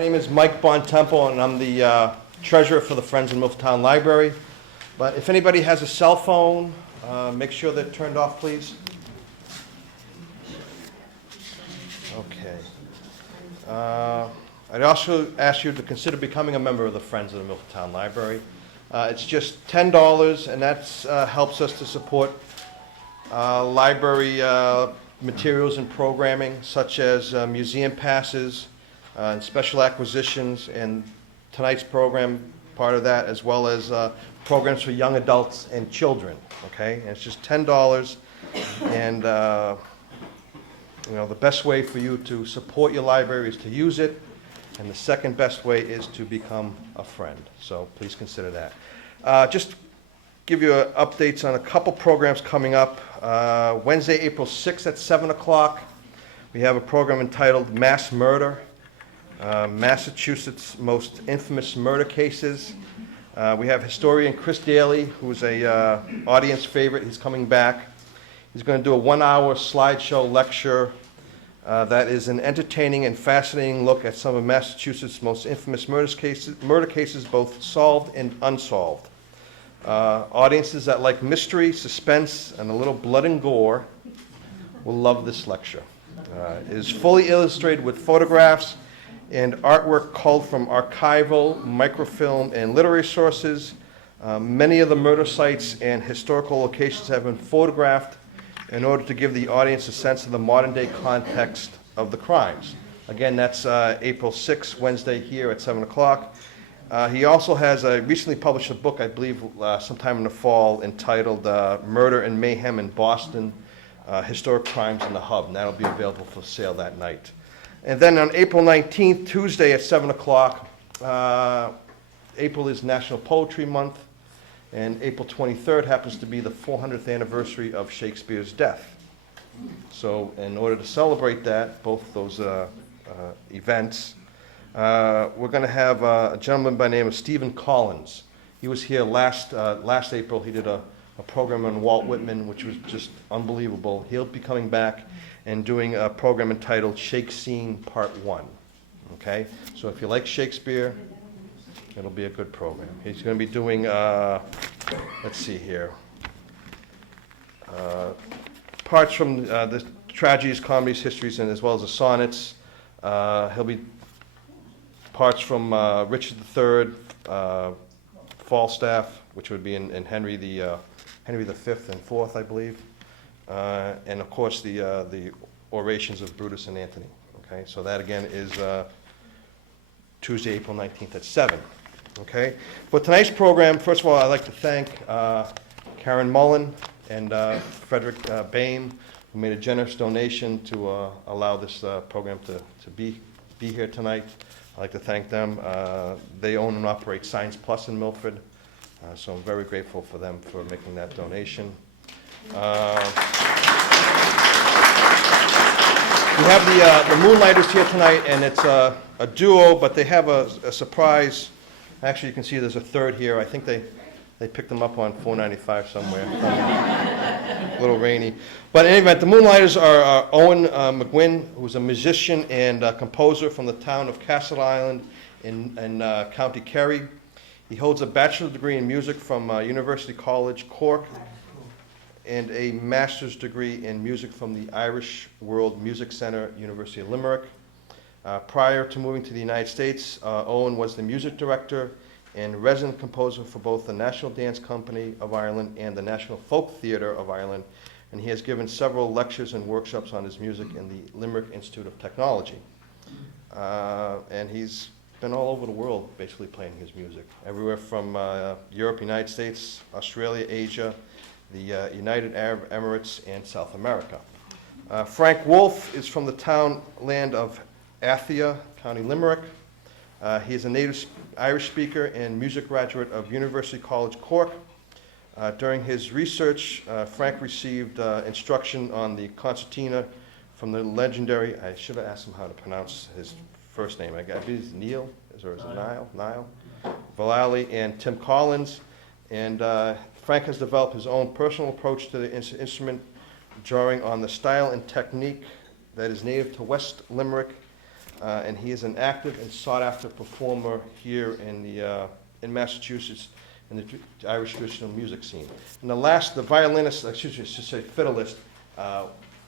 name is Mike Bontempo, and I'm the treasurer for the Friends of Milford Town Library. But if anybody has a cell phone, make sure they're turned off, please. Okay. I'd also ask you to consider becoming a member of the Friends of the Milford Town Library. It's just $10, and that helps us to support library materials and programming, such as museum passes and special acquisitions, and tonight's program, part of that, as well as programs for young adults and children. Okay, and it's just $10, and you know, the best way for you to support your library is to use it, and the second best way is to become a friend. So please consider that. Just give you updates on a couple programs coming up. Wednesday, April 6th at 7 o'clock, we have a program entitled Mass Murder, Massachusetts' Most Infamous Murder Cases. We have historian Chris Daly, who's a audience favorite. He's coming back. He's going to do a 1-hour slideshow lecture that is an entertaining and fascinating look at some of Massachusetts' most infamous murder cases, both solved and unsolved. Audiences that like mystery, suspense, and a little blood and gore will love this lecture. It is fully illustrated with photographs and artwork culled from archival, microfilm, and literary sources. Many of the murder sites and historical locations have been photographed in order to give the audience a sense of the modern-day context of the crimes. Again, that's April 6th, Wednesday, here at 7 o'clock. He also has recently published a book, I believe, sometime in the fall, entitled Murder and Mayhem in Boston, Historic Crimes in the Hub, and that'll be available for sale that night. And then on April 19th, Tuesday at 7 o'clock, April is National Poetry Month, and April 23rd happens to be the 400th anniversary of Shakespeare's death. So in order to celebrate that, both those events, we're going to have a gentleman by the name of Stephen Collins. He was here last April. He did a program on Walt Whitman, which was just unbelievable. He'll be coming back and doing a program entitled Shake Scene Part 1. Okay? So if you like Shakespeare, it'll be a good program. He's going to be doing, let's see here, parts from the tragedies, comedies, histories, and as well as the sonnets. He'll be parts from Richard III, Falstaff, which would be in Henry V and IV, I believe, and of course the orations of Brutus and Antony. Okay, so that again is Tuesday, April 19th at 7. Okay, for tonight's program, first of all, I'd like to thank Karen Mullen and Frederick Bain, who made a generous donation to allow this program to be here tonight. I'd like to thank them. They own and operate Science Plus in Milford, so I'm very grateful for them for making that donation. We have the Moonlighters here tonight, and it's a duo, but they have a surprise. Actually, you can see there's a third here. I think they picked them up on 495 somewhere. A little rainy. But in any event, the Moonlighters are Owen McGuinn, who's a musician and composer from the town of Castle Island in County Kerry. He holds a bachelor's degree in music from University College Cork and a master's degree in music from the Irish World Music Center, University of Limerick. Prior to moving to the United States, Owen was the music director and resident composer for both the National Dance Company of Ireland and the National Folk Theatre of Ireland, and he has given several lectures and workshops on his music in the Limerick Institute of Technology. And he's been all over the world basically playing his music, everywhere from Europe, United States, Australia, Asia, the United Arab Emirates, and South America. Frank Wolf is from the townland of Athea, County Limerick. He is a native Irish speaker and music graduate of University College Cork. During his research, Frank received instruction on the concertina from the legendary, I should have asked him how to pronounce his first name. I believe it's Neil, or is it Niall? Vallely and Tim Collins. And Frank has developed his own personal approach to the instrument, drawing on the style and technique that is native to West Limerick and he is an active and sought-after performer here in Massachusetts in the Irish traditional music scene. And the violinist, I should say fiddleist,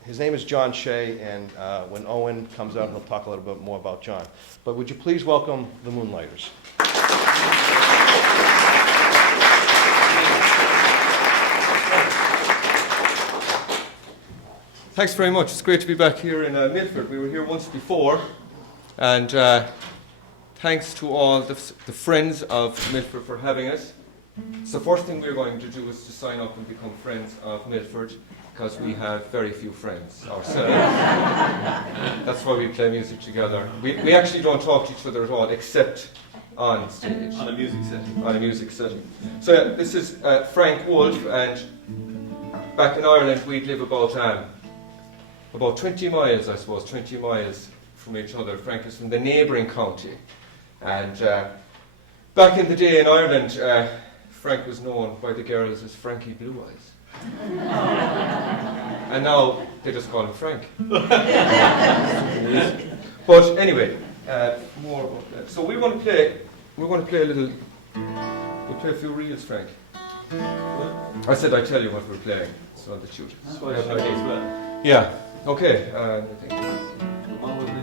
his name is John Shea, and when Owen comes out, he'll talk a little bit more about John. But would you please welcome the Moonlighters? Thanks very much. It's great to be back here in Milford. We were here once before, and thanks to all the friends of Milford for having us. So the first thing we're going to do is to sign up and become friends of Milford, because we have very few friends ourselves. That's why we play music together. We actually don't talk to each other at all, except on stage. On a music setting. On a music setting. So yeah, this is Frank Wolf, and back in Ireland we'd live about 20 miles, I suppose, 20 miles from each other. Frank is from the neighbouring county. And back in the day in Ireland, Frank was known by the girls as Frankie Blue Eyes. And now they just call him Frank. But anyway, more about that. So we're going to play a little, we'll play a few reels, Frank. I said I'd tell you what we're playing. It's not the tune. That's why I have no idea as well. Yeah, okay. I think. Come on with it.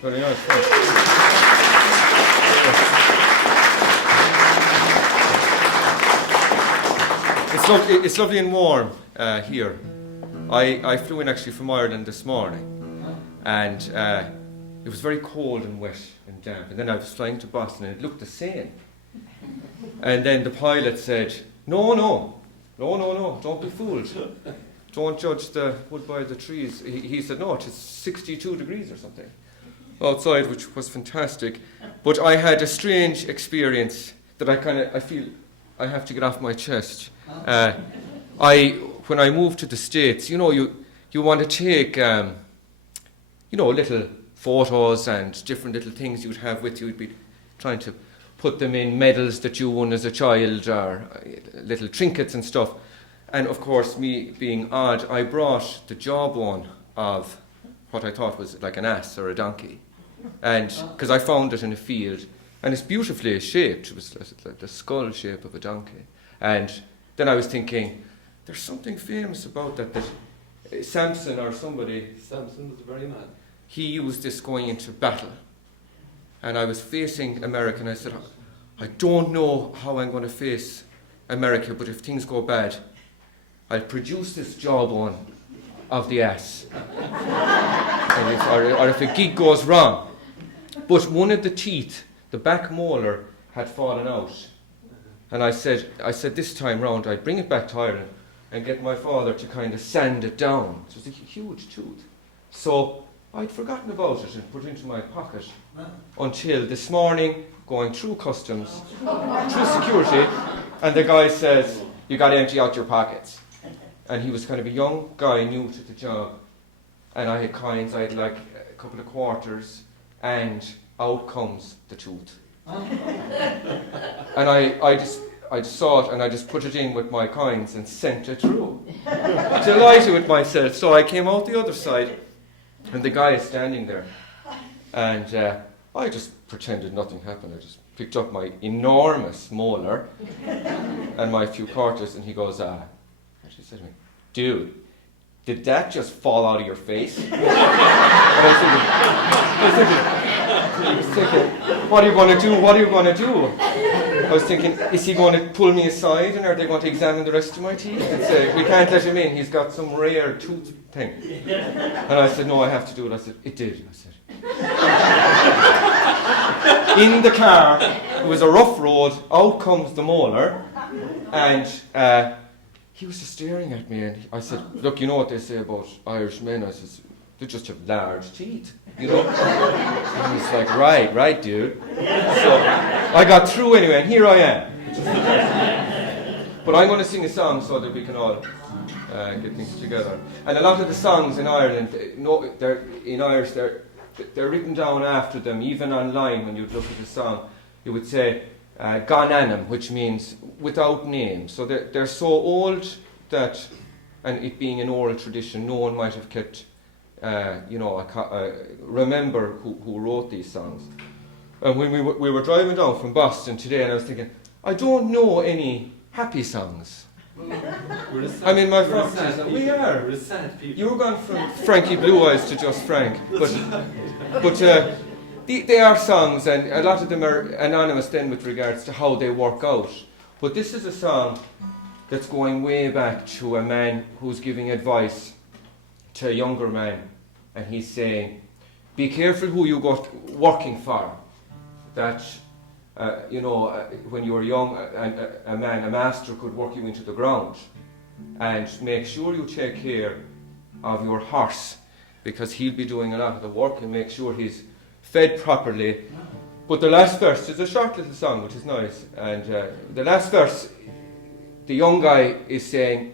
Very nice. Thanks. It's lovely and warm here. I flew in actually from Ireland this morning, and it was very cold and wet and damp. And then I was flying to Boston, and it looked the same. And then the pilot said, "No, don't be fooled. Don't judge the wood by the trees." He said, "No, it's 62 degrees or something outside," which was fantastic. But I had a strange experience that I feel I have to get off my chest. When I moved to the States, you know, you want to take little photos and different little things you'd have with you. You'd be trying to put them in medals that you won as a child or little trinkets and stuff. And of course, me being odd, I brought the jawbone of what I thought was like an ass or a donkey. And because I found it in a field, and it's beautifully shaped. It was like the skull shape of a donkey. And then I was thinking, there's something famous about that Samson or somebody, Samson was a very man. he used this going into battle. And I was facing America, and I said, I don't know how I'm going to face America, but if things go bad, I'll produce this jawbone of the ass. or if a gig goes wrong. But one of the teeth, the back molar, had fallen out. And I said this time round, I'd bring it back to Ireland and get my father to kind of sand it down. It was a huge tooth. So I'd forgotten about it and put it into my pocket until this morning, going through customs, through security, and the guy says, you got to empty out your pockets. And he was kind of a young guy, new to the job. And I had coins, I had like a couple of quarters, and out comes the tooth. And I just saw it, and I just put it in with my coins and sent it through. Delighted with myself. So I came out the other side, and the guy is standing there. And I just pretended nothing happened. I just picked up my enormous molar and my few quarters, and he goes, and she said to me, dude, did that just fall out of your face? And I was thinking, what are you going to do? What are you going to do? I was thinking, is he going to pull me aside, and are they going to examine the rest of my teeth and say, we can't let him in, he's got some rare tooth thing. And I said, no, I have to do it. I said, it did. I said, in the car, it was a rough road, out comes the molar, and he was just staring at me, and I said, look, you know what they say about Irish men? I said, they just have large teeth, And he's like, right, dude. So I got through anyway, and here I am. But I'm going to sing a song so that we can all get things together. And a lot of the songs in Ireland, they're written down after them, even online. When you look at the song, you would say "Gan Anam," which means without name. So they're so old that, and it being an oral tradition, no one might have kept, remember who wrote these songs. And when we were driving down from Boston today, and I was thinking, I don't know any happy songs. I'm in my 40s, and we are. We're sad people. You were gone from Frankie Blue Eyes to just Frank, but they are songs, and a lot of them are anonymous then with regards to how they work out. But this is a song that's going way back to a man who's giving advice to a younger man, and he's saying, be careful who you go working for. That when you were young, a master could work you into the ground. And make sure you take care of your horse, because he'll be doing a lot of the work, and make sure he's fed properly. But the last verse is a short little song, which is nice. And the last verse, the young guy is saying,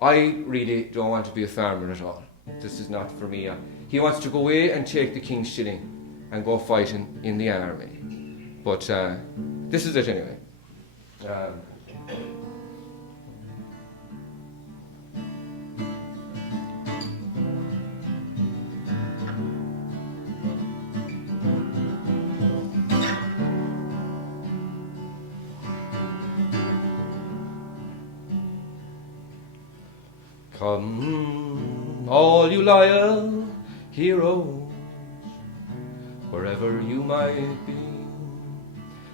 I really don't want to be a farmer at all. This is not for me. He wants to go away and take the king's shilling and go fighting in the army. But this is it anyway. Come, all you loyal heroes, wherever you might be,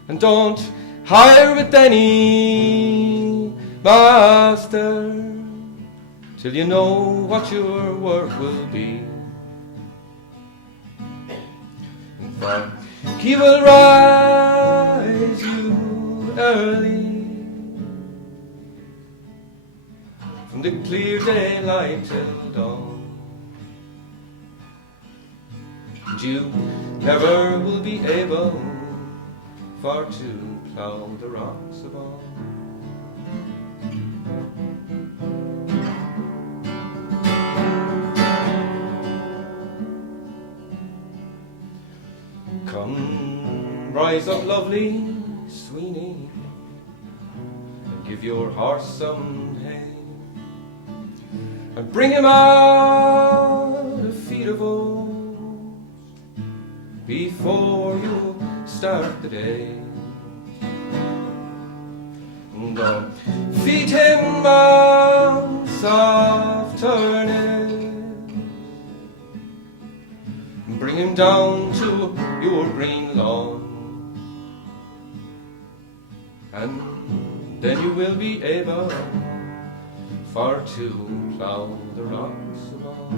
and don't hire with any master till you know what your work will be. For he will rise you early from the clear daylight till dawn, and you never will be able for to plough the rocks of all. Come, rise up, lovely Sweeney, and give your horse some hay, and bring him out a feed of oats before you start the day. And feed him on soft turnips, and bring him down to your green lawn, and then you will be able for to plough the rocks above.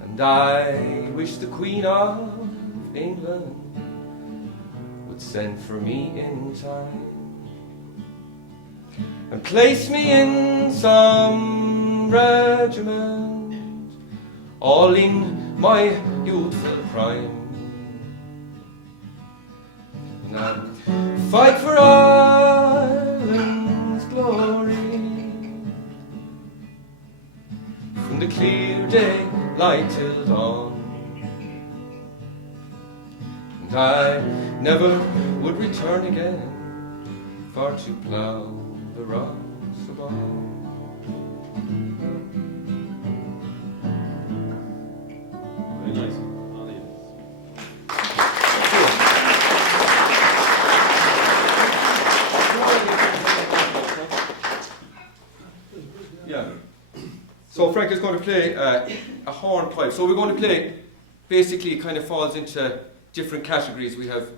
And I wish the Queen of England would send for me in time and place me in some regiment, all in my youthful prime, and I'll fight for Ireland's glory from the clear daylight till dawn. And I never would return again for to plough the rocks above. Very nice. Ollie. Yeah. So Frank is going to play a hornpipe. So we're going to play, basically it kind of falls into different categories. We have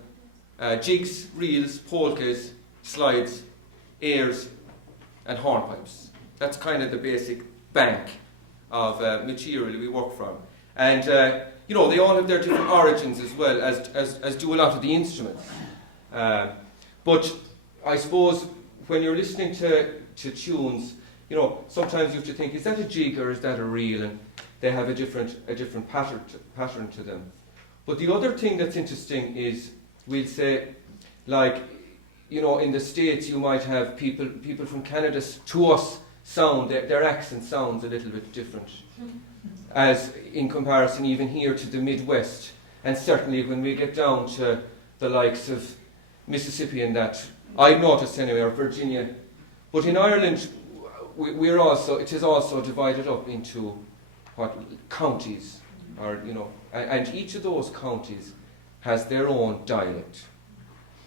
jigs, reels, polkas, slides, airs, and hornpipes. That's kind of the basic bank of material we work from. And you know, they all have their different origins as well, as do a lot of the instruments. But I suppose when you're listening to tunes, you know, sometimes you have to think, is that a jig or is that a reel? And they have a different pattern to them. But the other thing that's interesting is, we'll say, like, you know, in the States you might have people from Canada, to us, their accent sounds a little bit different, as in comparison even here to the Midwest, and certainly when we get down to the likes of Mississippi and that, I've noticed anyway, or Virginia. But in Ireland, it is also divided up into what counties, or you know, and each of those counties has their own dialect,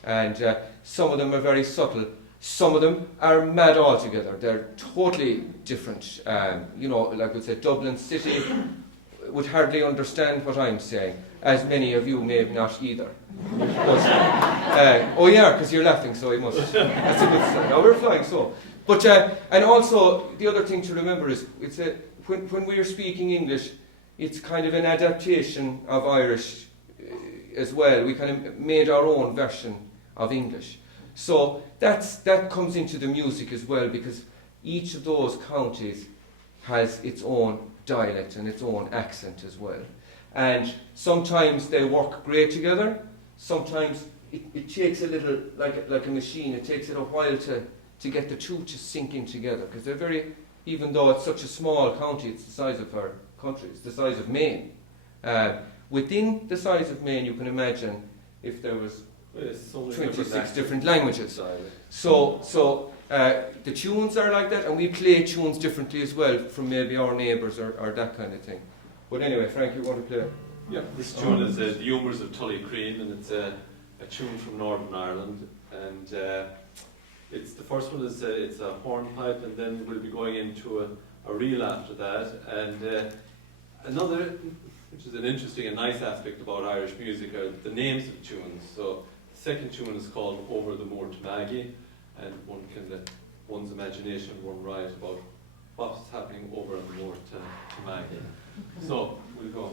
and some of them are very subtle. Some of them are mad altogether. They're totally different. You know, like we said, Dublin City would hardly understand what I'm saying, as many of you may not either. But, oh yeah, because you're laughing, so you must. That's a good sign. Now we're flying, so. But and also the other thing to remember is, it's when we're speaking English, it's kind of an adaptation of Irish as well. We kind of made our own version of English. So that comes into the music as well, because each of those counties has its own dialect and its own accent as well. And sometimes they work great together. Sometimes it takes a little, like a machine, it takes it a while to get the two to sink in together, because they're very, even though it's such a small county, it's the size of our country, it's the size of Maine. Within the size of Maine, you can imagine if there was 26 different languages. So the tunes are like that, and we play tunes differently as well from maybe our neighbours or that kind of thing. But anyway, Frank, you want to play? Yeah, this tune is The Humours of Tullycreen, and it's a tune from Northern Ireland. And it's the first one is it's a hornpipe, and then we'll be going into a reel after that. And another, which is an interesting and nice aspect about Irish music, are the names of tunes. So the second tune is called Over the Moor to Maggie, and one can let one's imagination run riot about what's happening over on the moor to Maggie. So we'll go.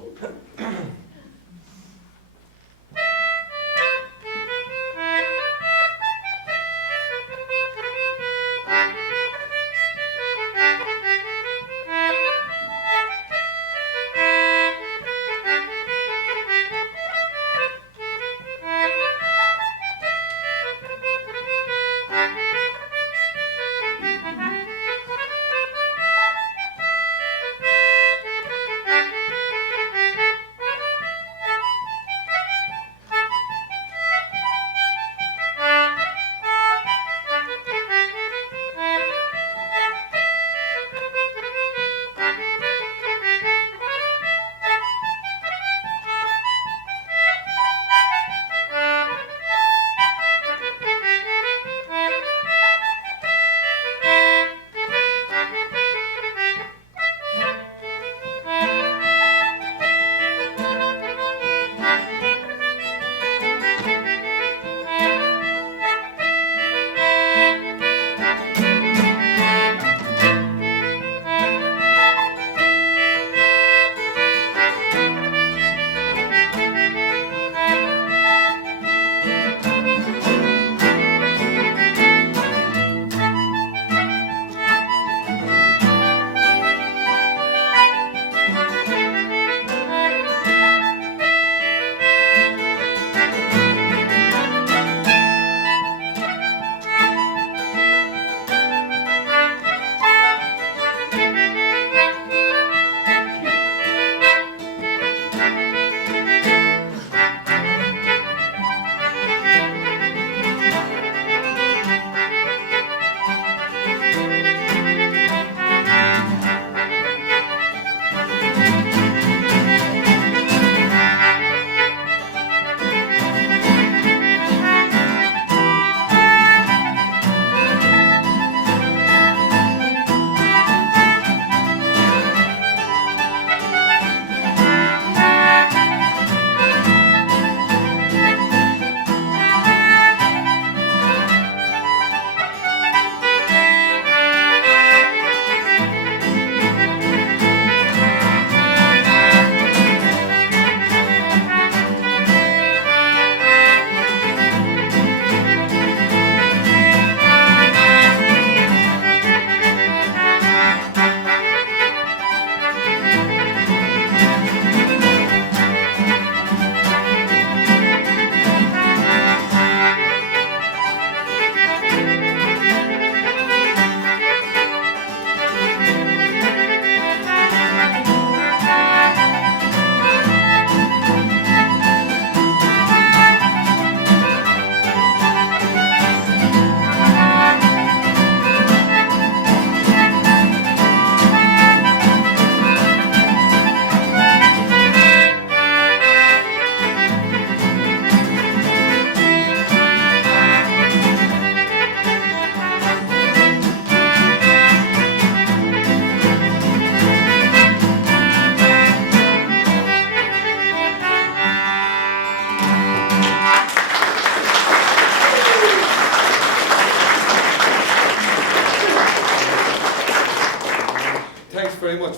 very much.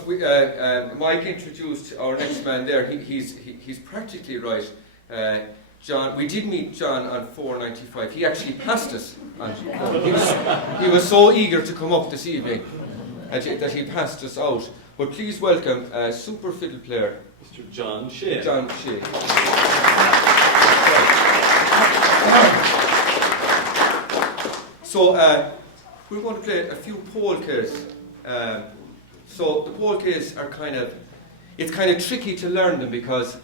Mike introduced our next man there. He's practically right. John, we did meet John on 495. He actually passed us. He was so eager to come up this evening that he passed us out. But please welcome super fiddle player, Mr. John Shea. John Shea. So we're going to play a few polkas. So the polkas are it's kind of tricky to learn them because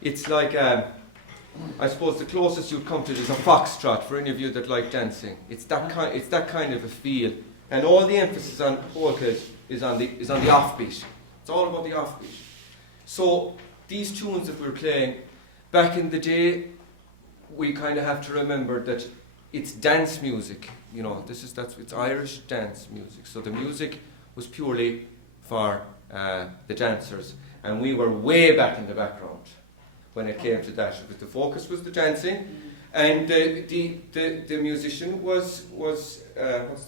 it's like, I suppose the closest you'd come to it is a foxtrot for any of you that like dancing. It's that kind of a feel, and all the emphasis on polkas is on the offbeat. It's all about the offbeat. So these tunes that we're playing back in the day, we kind of have to remember that it's dance music. You know, it's Irish dance music. So the music was purely for the dancers, and we were way back in the background when it came to that. But the focus was the dancing, and the musician was what's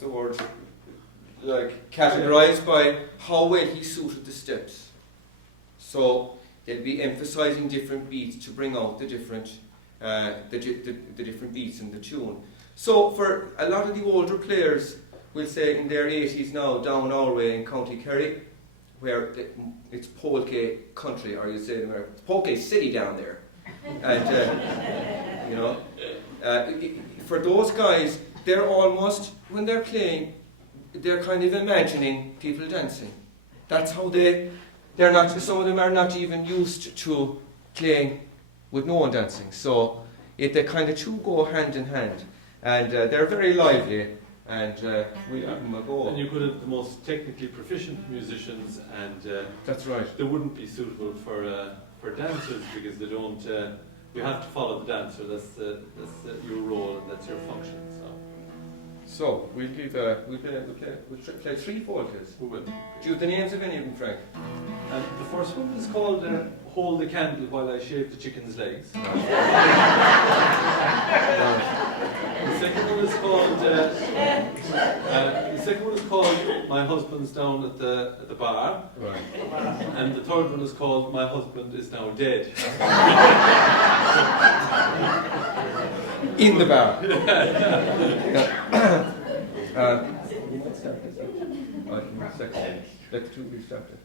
the word? Like categorized by how well he suited the steps. So they'd be emphasizing different beats to bring out the different different beats in the tune. So for a lot of the older players, we'll say in their 80s now, down our way in County Kerry, where it's polka country, or you say in America, it's polka city down there. And, for those guys, they're almost, when they're playing, they're kind of imagining people dancing. That's how they're not, some of them are not even used to playing with no one dancing. So they kind of two go hand in hand. And they're very lively, and we give them a go. And you could have the most technically proficient musicians, and that's right. They wouldn't be suitable for dancers because they don't. You have to follow the dancer. That's your role and that's your function. So we'll play three polkas. We will. Do you have the names of any of them, Frank? And the first one is called "Hold the Candle While I Shave the Chicken's Legs." The second one is called "My Husband's Down at the Bar." Right. And the third one is called "My Husband is Now Dead." In the bar. You might start this. Let the two be started.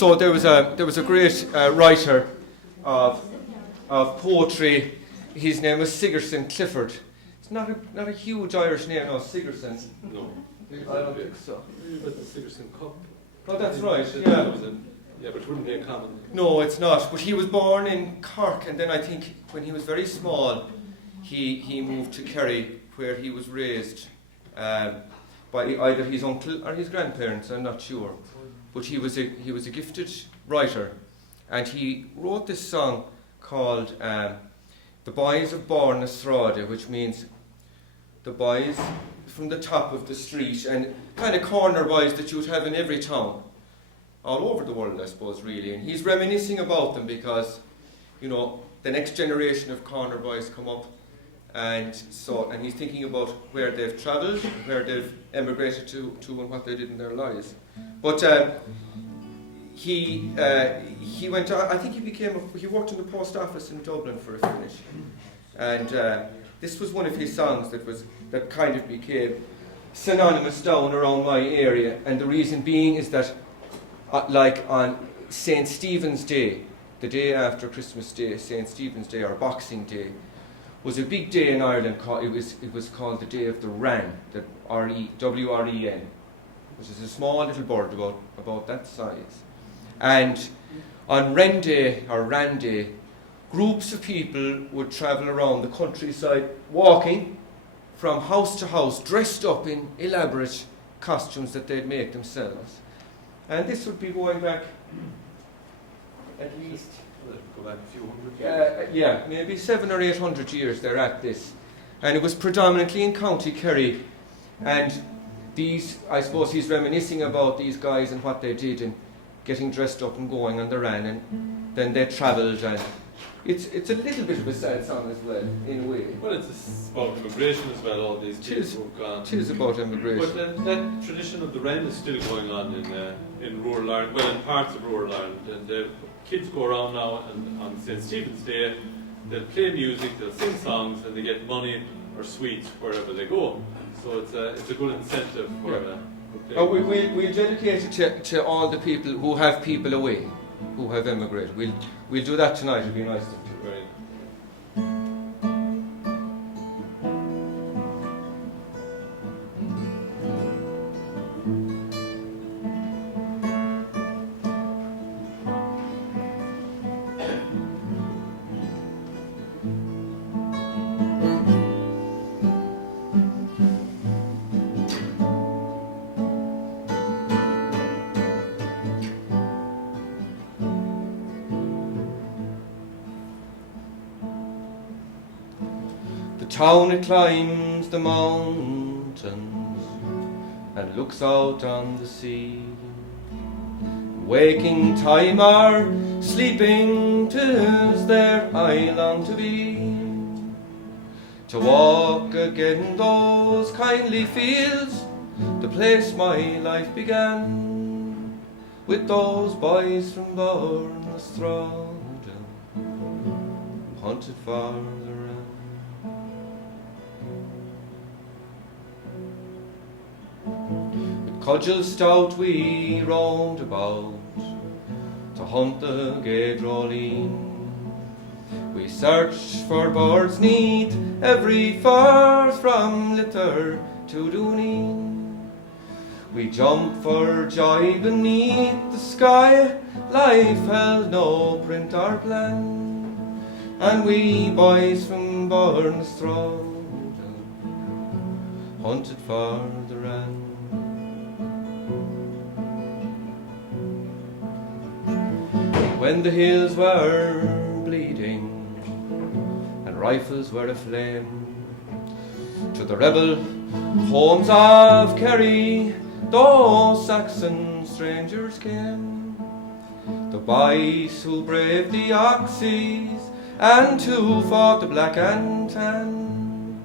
So there was a great writer of poetry. His name was Sigerson Clifford. It's not a huge Irish name, no, Sigerson. No. I don't think so. But the Sigerson Cup. Oh, that's right. Yeah. Yeah, but it wouldn't be a common. No, it's not. But he was born in Cork, and then I think when he was very small, he moved to Kerry, where he was raised by either his uncle or his grandparents. I'm not sure, but he was a gifted writer, and he wrote this song called "The Boys of Bornastrada," which means the boys from the top of the street, and kind of corner boys that you would have in every town, all over the world, I suppose, really. And he's reminiscing about them because, you know, the next generation of corner boys come up, and he's thinking about where they've travelled, where they've emigrated to and what they did in their lives. But he went on, I think he worked in the post office in Dublin for a finish. And this was one of his songs that kind of became synonymous down around my area. And the reason being is that like on St. Stephen's Day, the day after Christmas Day, St. Stephen's Day or Boxing Day, was a big day in Ireland. It was called the Day of the Wren, the W-R-E-N, which is a small little bird about that size. And on Wren Day or Ran Day, groups of people would travel around the countryside walking from house to house, dressed up in elaborate costumes that they'd make themselves. And this would be going back at least, Go back a few hundred years. yeah, maybe 700 or 800 years they're at this. And it was predominantly in County Kerry. And I suppose he's reminiscing about these guys and what they did and getting dressed up and going on the ran. And then they travelled, and it's a little bit of a sad song as well, in a way. Well, it's about immigration as well, all these people who've gone. It is about immigration. But that tradition of the wren is still going on in rural Ireland, well, in parts of rural Ireland. And the kids go around now, and on St. Stephen's Day, they'll play music, they'll sing songs, and they get money or sweets wherever they go. So it's a good incentive for We'll dedicate it to all the people who have people away, who have emigrated. We'll do that tonight. It'll be nice to do. Right. Town it climbs the mountains and looks out on the sea. Waking time or sleeping 'tis there I long to be. To walk again those kindly fields, the place my life began, with those boys from Bornastrada, hunted for the wren. With cudgels stout we roamed about to hunt the gaedroline. We searched for birds neath every forest from Litter to Dooneen. We jumped for joy beneath the sky, life held no print or plan, and we boys from Bornastrada hunted for the wren. When the hills were bleeding and rifles were aflame, to the rebel homes of Kerry those Saxon strangers came. The boys who braved the Oxys and who fought the black and tan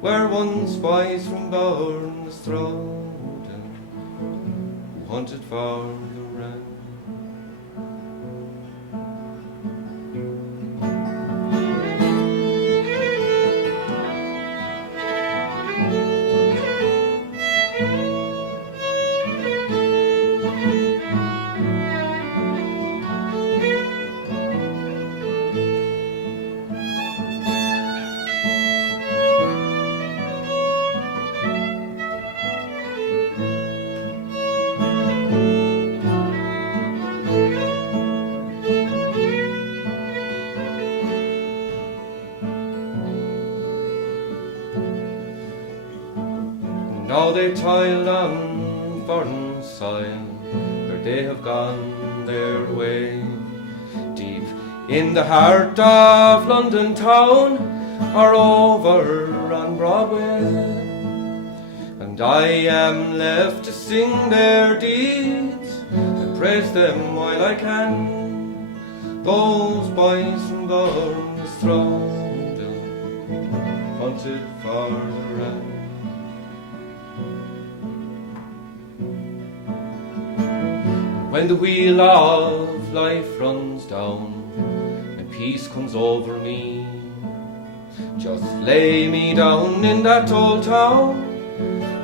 were once boys from Bornastrada who hunted for the wren. Now they toil on foreign soil, where they have gone their way. Deep in the heart of London town, or over on Broadway, and I am left to sing their deeds and praise them while I can. Those boys from Bourne's throne, hunted for the rand. When the wheel of life runs down and peace comes over me, just lay me down in that old town,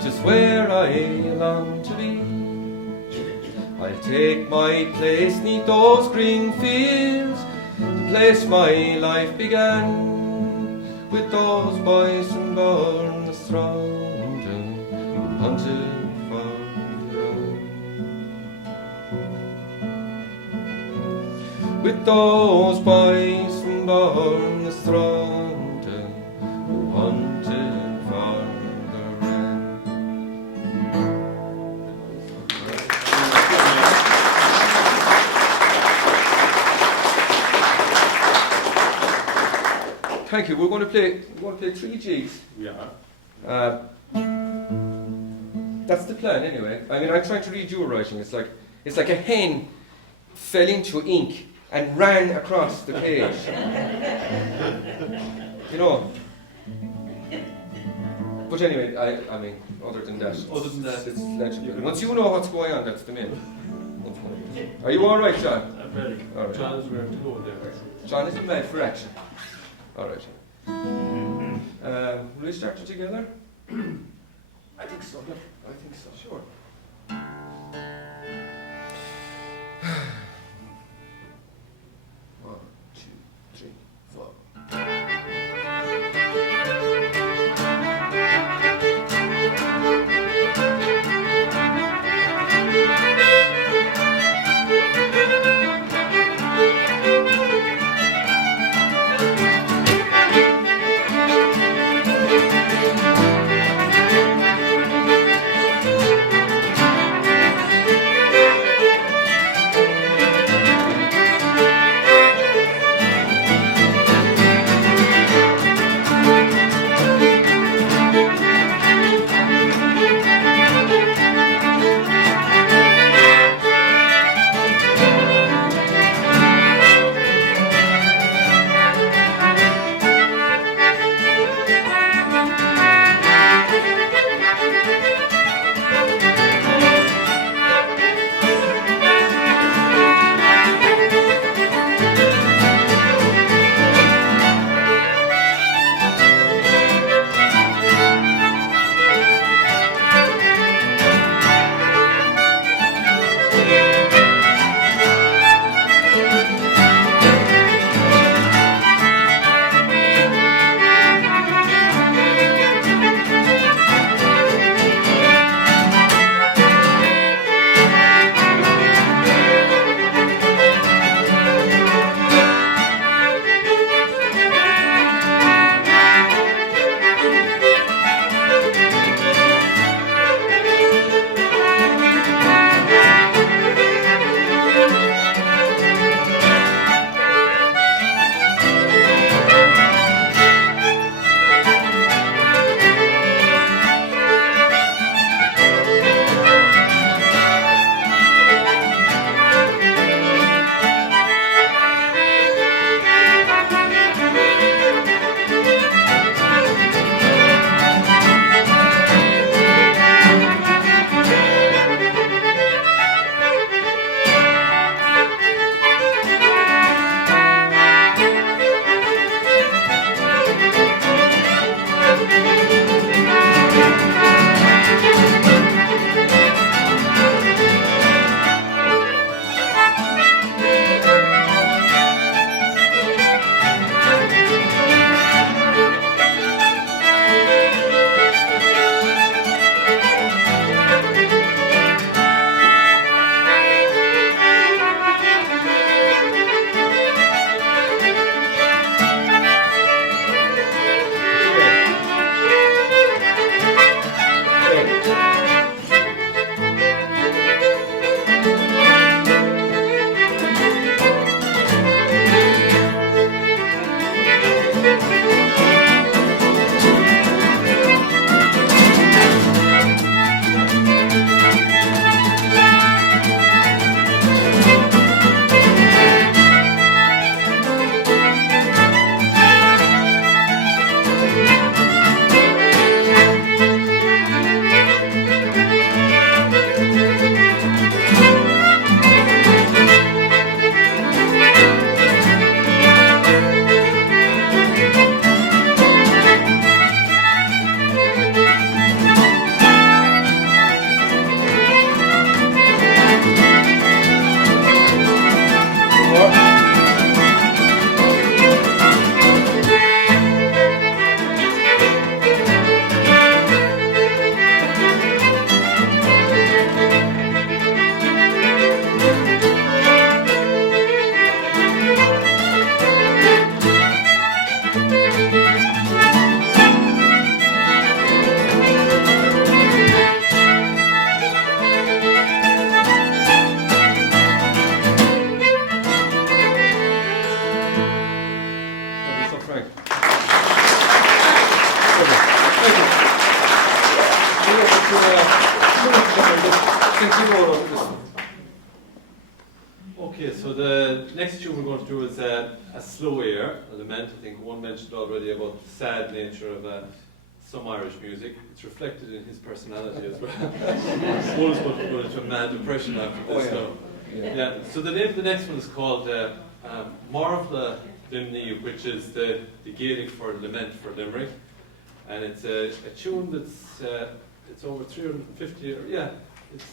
just where I long to be. I'll take my place 'neath those green fields, the place my life began, with those boys from Bourne's throne, who hunted for the rand. With those boys from Bourne's throne, who hunted for the rand. Thank you. We're going to play 3 jigs. Yeah. That's the plan, anyway. I mean, I'm trying to read your writing. It's like a hen fell into ink and ran across the page. You know. But anyway, I mean, other than that, it's legible. Once you know what's going on, that's the main. Are you all right, John? I'm ready. All right. John is ready to go there. John is mad for action. All right. Will we start it together? I think so. Yeah, I think so. Sure. One, two, three, four. next tune we're going to do is a slow air, a lament. I think one mentioned already about the sad nature of some Irish music. It's reflected in his personality as well. Paul's going to go into a mad depression after this. Yeah. So the name of the next one is called Marvla Limni, which is the Gaelic for lament for Limerick, and it's a tune that's it's over 350. It's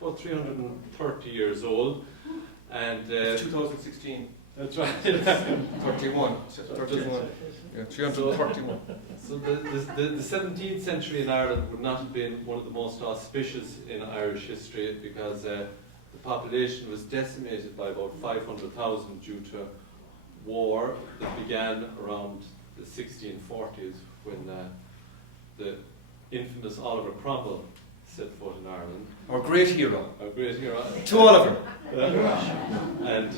about 330 years old, and It's 2016. that's right. 31. 31. Yeah, 331. So the 17th century in Ireland would not have been one of the most auspicious in Irish history, because the population was decimated by about 500,000 due to war that began around the 1640s, when the infamous Oliver Cromwell set foot in Ireland. Our great hero. A great hero. To Oliver. And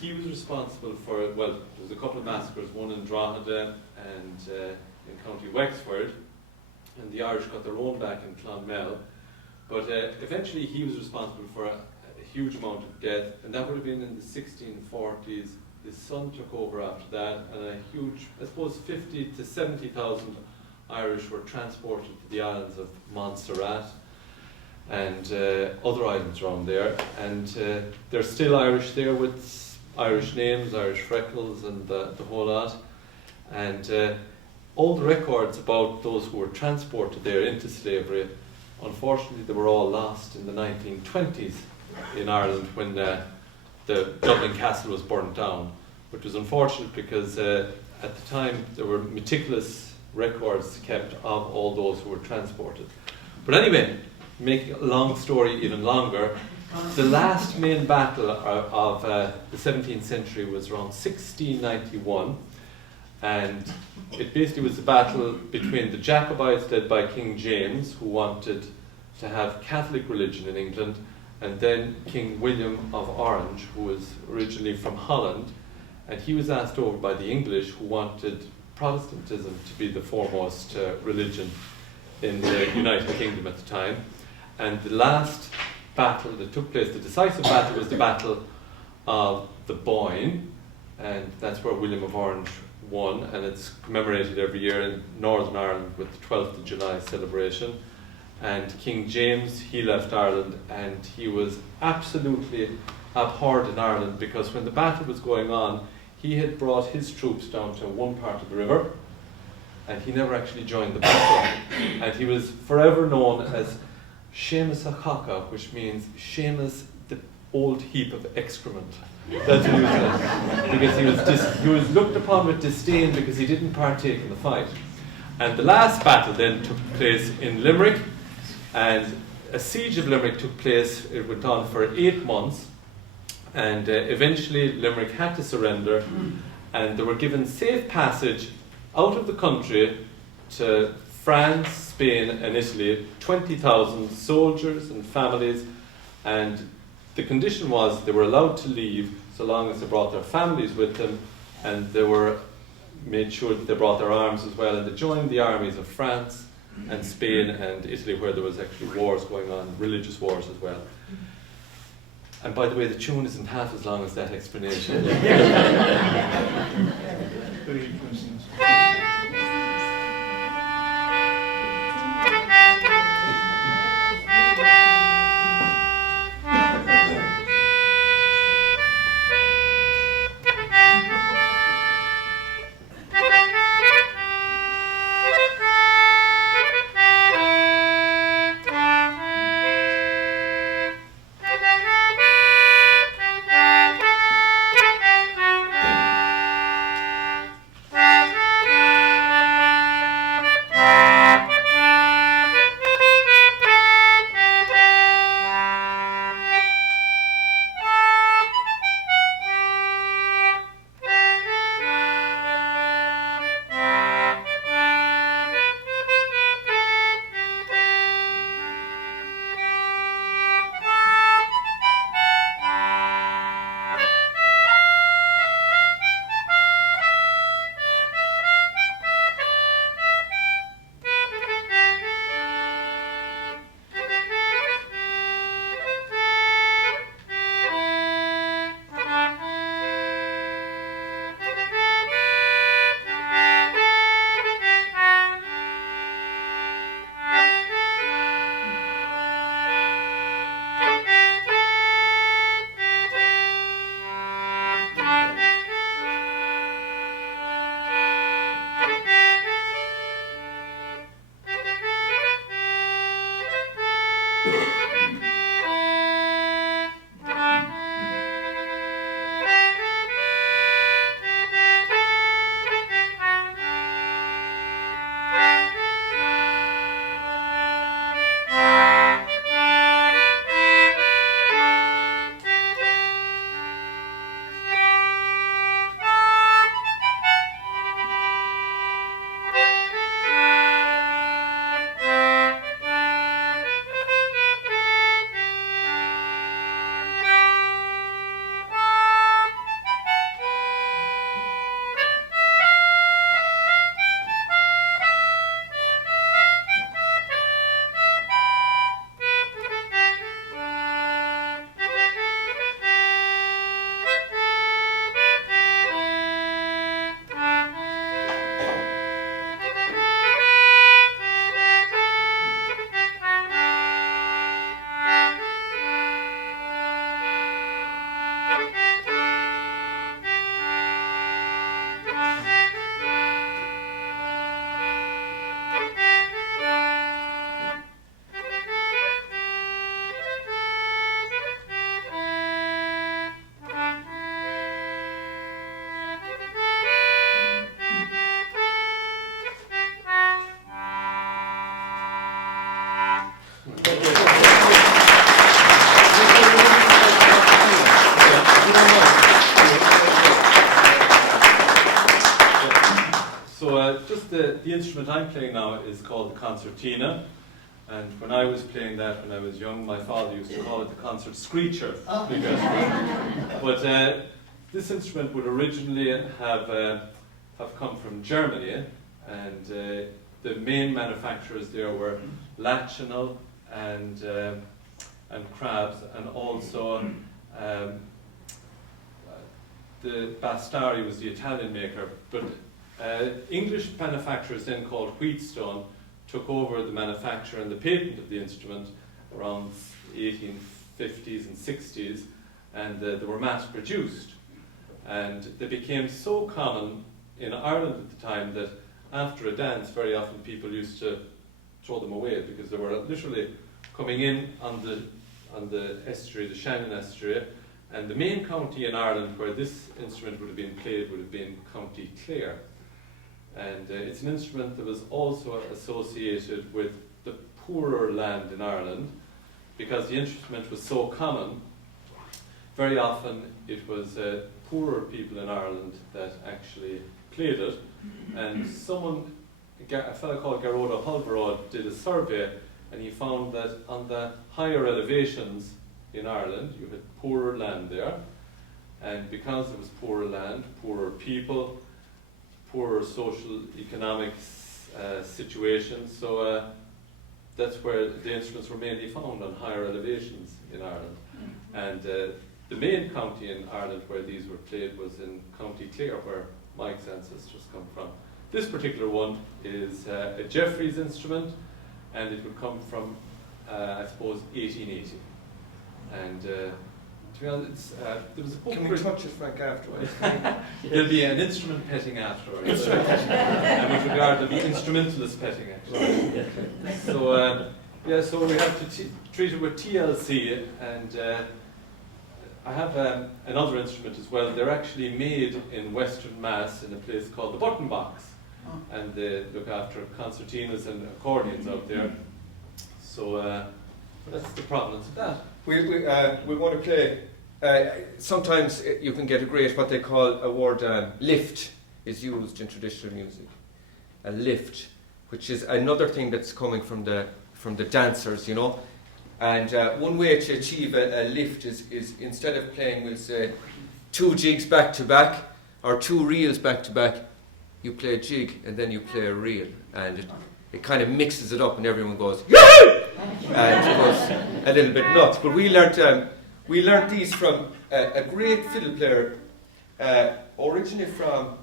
he was responsible for, well, there was a couple of massacres, one in Drogheda and in County Wexford, and the Irish got their own back in Clonmel. But eventually he was responsible for a huge amount of death, and that would have been in the 1640s. His son took over after that, and a huge, I suppose 50 to 70,000 Irish were transported to the islands of Montserrat and other islands around there, and there's still Irish there with Irish names, Irish freckles and the whole lot, and all the records about those who were transported there into slavery, unfortunately they were all lost in the 1920s in Ireland, when the Dublin Castle was burnt down, which was unfortunate because at the time there were meticulous records kept of all those who were transported. But anyway, making a long story even longer, the last main battle of the 17th century was around 1691, and it basically was the battle between the Jacobites led by King James, who wanted to have Catholic religion in England, and then King William of Orange, who was originally from Holland, and he was asked over by the English, who wanted Protestantism to be the foremost religion in the United Kingdom at the time. And the last battle that took place, the decisive battle, was the Battle of the Boyne, and that's where William of Orange won, and it's commemorated every year in Northern Ireland with the 12th of July celebration. And King James, he left Ireland, and he was absolutely abhorred in Ireland, because when the battle was going on, he had brought his troops down to one part of the river, and he never actually joined the battle. And he was forever known as Seamus Achaka, which means Seamus, the old heap of excrement. That's what he was called. Because he was looked upon with disdain because he didn't partake in the fight. And the last battle then took place in Limerick, and a siege of Limerick took place. It went on for 8 months, and eventually Limerick had to surrender, and they were given safe passage out of the country to France, Spain and Italy, 20,000 soldiers and families, and the condition was they were allowed to leave so long as they brought their families with them, and they were made sure that they brought their arms as well, and they joined the armies of France and Spain and Italy, where there was actually wars going on, religious wars as well. And by the way, the tune isn't half as long as that explanation. Very interesting. just the instrument I'm playing now is called the concertina. And when I was playing that when I was young, my father used to call it the concert screecher. But this instrument would originally have come from Germany, and the main manufacturers there were Lachinal and Crabs, and also the Bastari was the Italian maker. But English manufacturers then called Wheatstone took over the manufacture and the patent of the instrument around 1850s and 60s, and they were mass produced. And they became so common in Ireland at the time that after a dance, very often people used to throw them away because they were literally coming in on the estuary, the Shannon estuary, and the main county in Ireland where this instrument would have been played would have been County Clare. And it's an instrument that was also associated with the poorer land in Ireland because the instrument was so common. Very often it was poorer people in Ireland that actually played it. And a fellow called Garoda Hulverod did a survey, and he found that on the higher elevations in Ireland you had poorer land there, and because it was poorer land, poorer people, poorer social economic situations, so that's where the instruments were mainly found, on higher elevations in Ireland. And the main county in Ireland where these were played was in County Clare, where Mike's ancestors come from. This particular one is a Jeffreys instrument, and it would come from, I suppose, 1880. And to be honest, there was a book. Can we touch it, Frank, afterwards? There'll be an instrument petting afterwards. And with regard to the instrumentalist petting, actually. So, so we have to treat it with TLC, and I have another instrument as well. They're actually made in Western Mass in a place called the Button Box, and they look after concertinas and accordions out there. So that's the provenance of that. We want to play. Sometimes you can get a great, what they call a word, lift is used in traditional music. A lift, which is another thing that's coming from the dancers, you know. And one way to achieve a lift is instead of playing, we'll say, 2 jigs back to back or 2 reels back to back, you play a jig and then you play a reel, and it kind of mixes it up and everyone goes, Yahoo! And it goes a little bit nuts. But we learnt these from a great fiddle player, originally from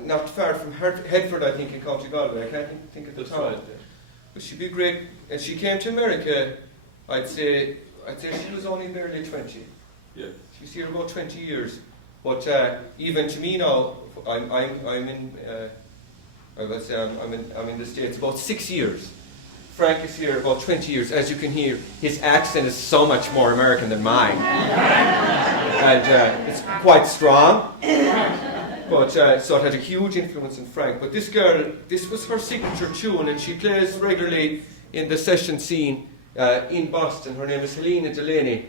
not far from Headford, I think, in County Galway. I can't think of the town. Right. But she'd be great, and she came to America. I'd say she was only barely 20. Yeah. She's here about 20 years. But even to me now, I'm in the States about 6 years. Frank is here about 20 years. As you can hear, his accent is so much more American than mine, and it's quite strong. But so it had a huge influence on Frank. But this girl, this was her signature tune, and she plays regularly in the session scene in Boston. Her name is Helena Delaney,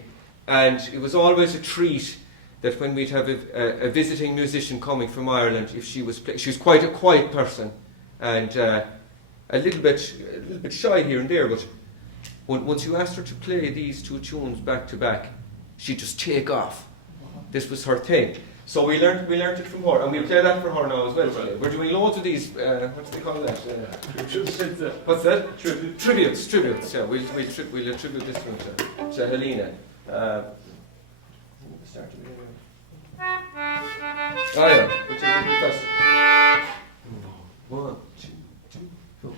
and it was always a treat that when we'd have a visiting musician coming from Ireland, if she was quite a quiet person, and a little bit shy here and there, but once you asked her to play these 2 tunes back to back, she'd just take off. This was her thing. So we learned it from her, and we'll play that for her now as well. Right. We're doing loads of these. What do they call that? What's that? Tributes. Yeah, we'll attribute this one to Helena. Start with oh yeah, which is the 1, 2, 3, 4.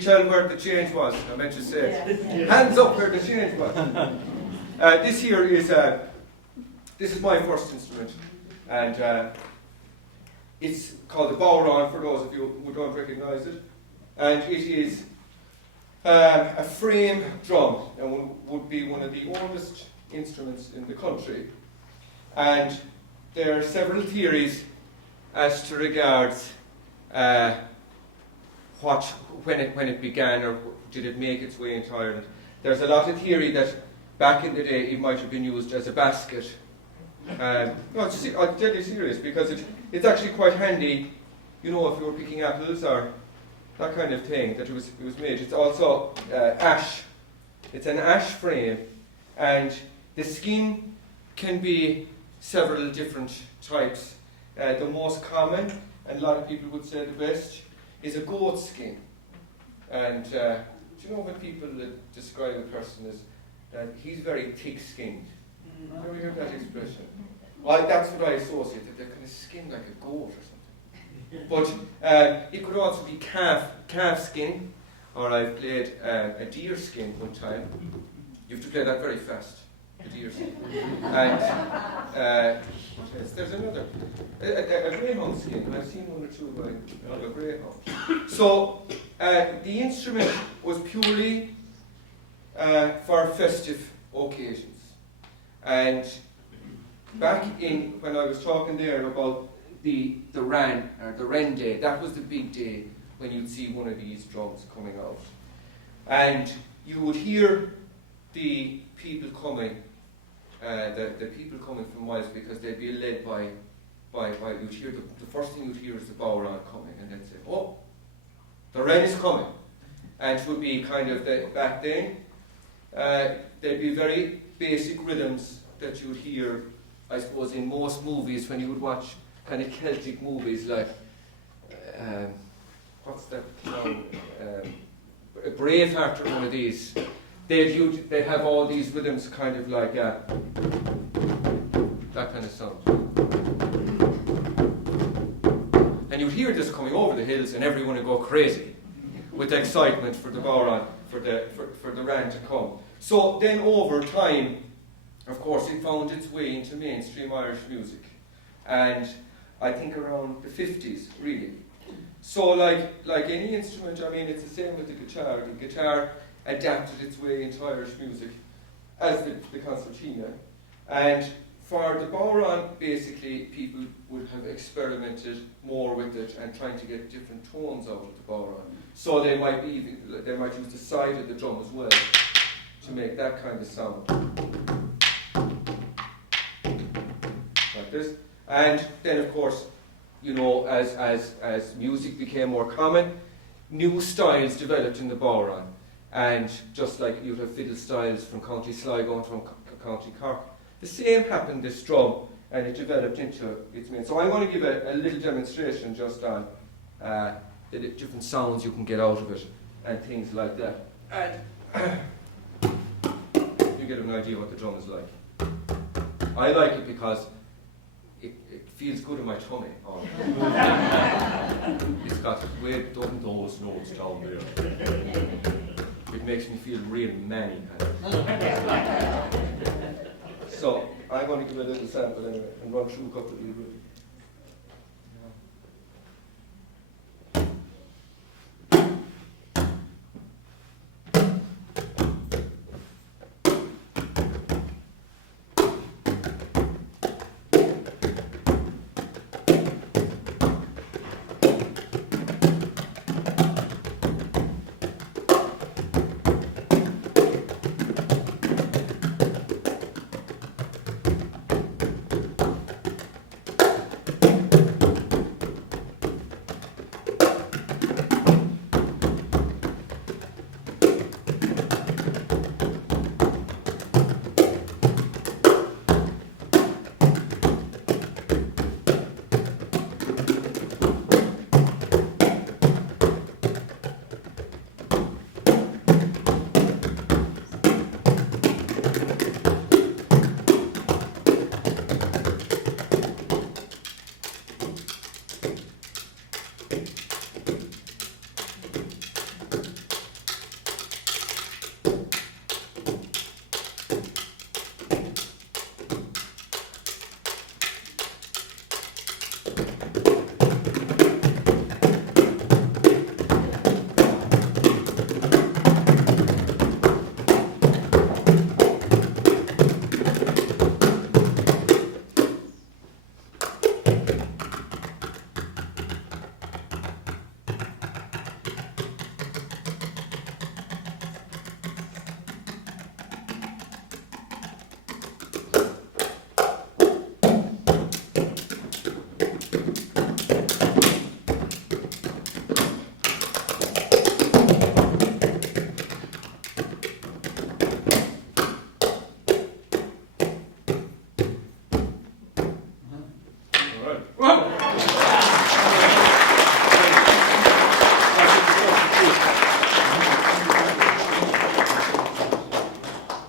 you tell where the change was? I meant to say it. Hands up where the change was. This here is this is my first instrument, and it's called the bowron for those of you who don't recognise it, and it is a frame drum, and would be one of the oldest instruments in the country. And there are several theories as to regards when it began, or did it make its way into Ireland. There's a lot of theory that back in the day it might have been used as a basket. No, I'm deadly serious, because it's actually quite handy, you know, if you were picking apples or that kind of thing, that it was made. It's also ash. It's an ash frame, and the skin can be several different types. The most common, and a lot of people would say the best, is a goat skin. And do you know when people describe a person as that he's very thick-skinned? Ever heard that expression? Well, that's what I associate, that they're kind of skinned like a goat or something. But it could also be calf skin, or I've played a deer skin one time. You have to play that very fast, a deer skin. And there's another, a greyhound skin. I've seen one or two of a greyhound. So the instrument was purely for festive occasions. And back in, when I was talking there about the Wren Day, that was the big day when you'd see one of these drums coming out. And you would hear the people coming, the people coming from miles, because they'd be led by you'd hear the first thing you'd hear is the bowron coming, and they'd say, oh, the Wren is coming. And it would be kind of, back then, there'd be very basic rhythms that you would hear, I suppose, in most movies when you would watch kind of Celtic movies like, what's that song? Braveheart or one of these. They'd have all these rhythms kind of like that kind of sound. And you'd hear this coming over the hills, and everyone would go crazy with excitement for the bowron, for the Wren to come. So then over time, of course, it found its way into mainstream Irish music, and I think around the 50s, really. So like any instrument, I mean, it's the same with the guitar. The guitar adapted its way into Irish music as the concertina, and for the bowron, basically, people would have experimented more with it and trying to get different tones out of the bowron. So they might use the side of the drum as well to make that kind of sound, like this. And then, of course, you know, as music became more common, new styles developed in the bowron. And just like you'd have fiddle styles from County Sligo and from County Cork, the same happened this drum, and it developed into its main. So I'm going to give a little demonstration just on the different sounds you can get out of it and things like that. And you get an idea what the drum is like. I like it because it feels good in my tummy. It's got way done those notes down there. It makes me feel real manny. So I'm going to give a little sample anyway and run through a couple of these.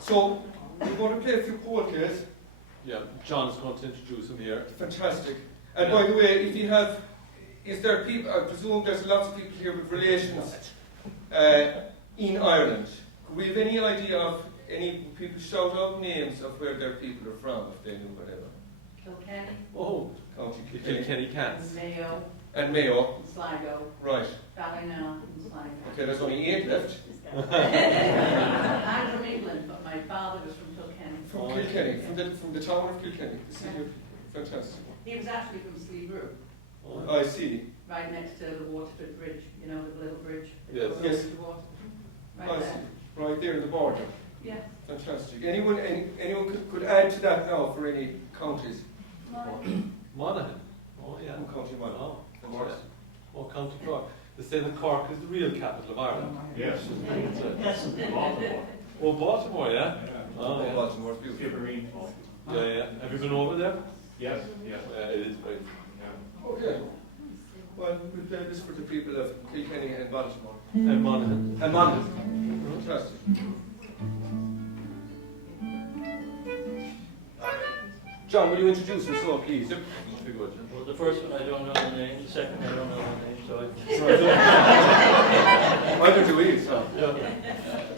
So, we're going to play a few polkas. Yeah, John's going to introduce him here. Fantastic. And by the way, if you have, is there people, I presume there's lots of people here with relations in Ireland. Could we have any idea of any people shout out names of where their people are from, if they knew whatever? Kilkenny, Oh, County Kilkenny Cats. Mayo, And Mayo. Sligo, Right. Ballina, and Sligo. Okay, there's only 8 left. I'm from England, but my father was from Kilkenny. From Kilkenny, from the town of Kilkenny. The city of, fantastic. He was actually from Sleebrew, I see. right next to the Waterford Bridge, you know, the little bridge. that Yes. goes Yes. over the water. I Right see. there. Right there in the border. Yeah. Fantastic. Anyone could add to that now for any counties? Monaghan. Oh, yeah. From County Monaghan. Oh, Of course. Oh, County Cork. They say that Cork is the real capital of Ireland. Yes. That's it. Baltimore. Oh, Baltimore, yeah? Oh, Oh, yeah. Baltimore's beautiful. Skibbereen. Yeah, yeah. Have you been over there? Yes, yes. It is great. Okay. Well, we play this for the people of Kilkenny and Baltimore. And Monaghan. And Monaghan. Fantastic. John, will you introduce yourself, please? Yep. Very good. Well, the first one I don't know the name, the second I don't know the name, so Either do we, so.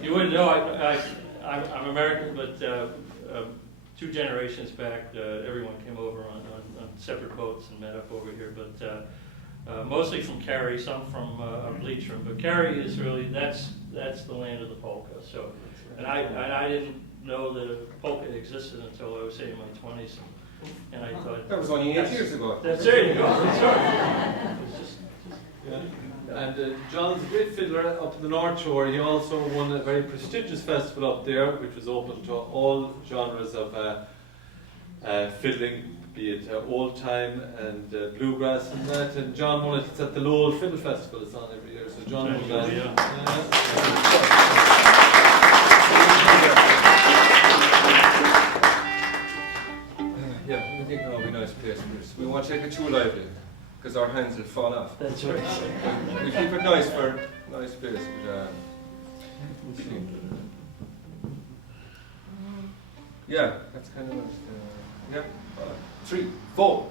you wouldn't know. I'm American, but 2 generations back, everyone came over on separate boats and met up over here. But mostly from Kerry, some from Leitrim. But Kerry is really that's the land of the polka. So, and I didn't know that a polka existed until I was say in my 20s. And I thought, That was only 8 years ago. there you go. Sorry. It's just, Yeah. And John's a great fiddler up in the North Shore. He also won a very prestigious festival up there, which was open to all genres of fiddling, be it old time and bluegrass and that. And John won it. It's at the Lowell Fiddle Festival. It's on every year. So John won that. Yeah, we think now would be a nice place for this. We won't take it too lively, because our hands will fall off. that's right. We keep it nice for nice place. But, yeah, that's kind of nice. Yeah. 3, 4.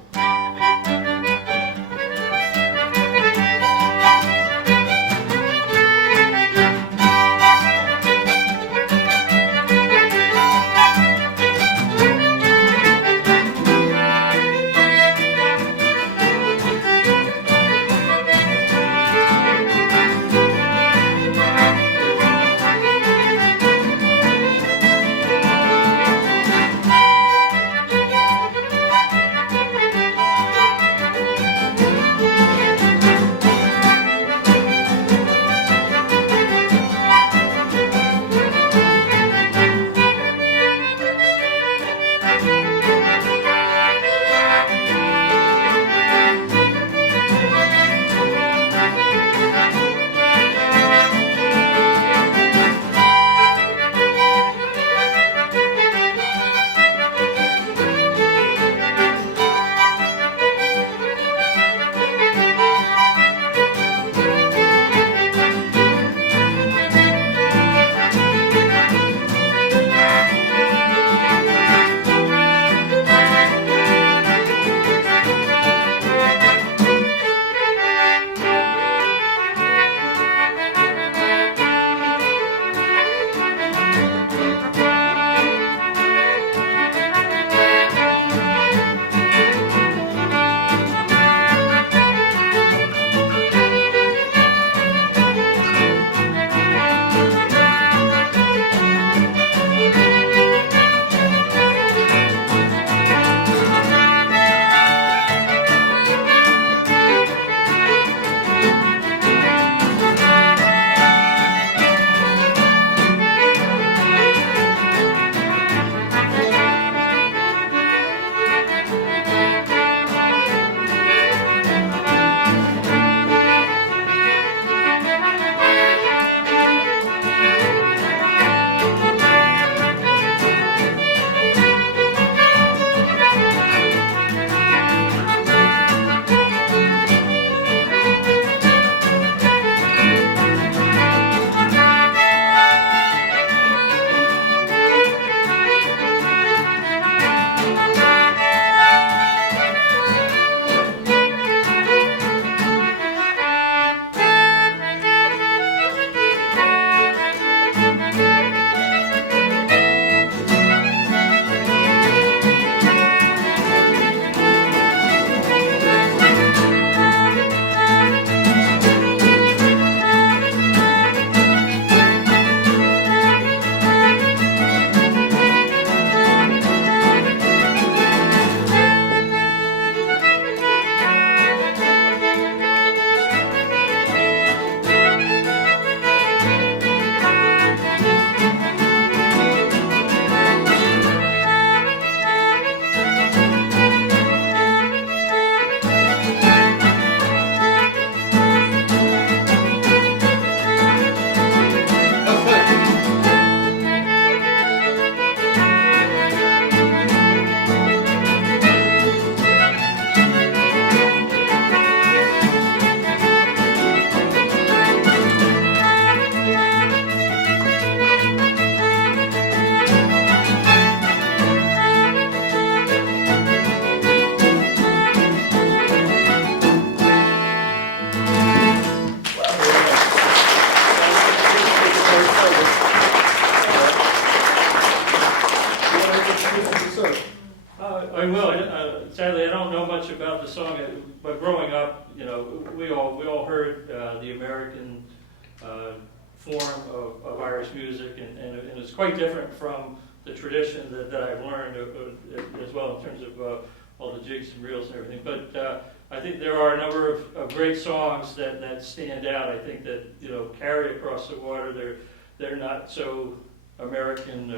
I will. Sadly, I don't know much about the song, but growing up, you know, we all heard the American form of Irish music, and it's quite different from the tradition that I've learned as well in terms of all the jigs and reels and everything. But I think there are a number of great songs that stand out. I think that, you know, carry across the water. They're not so American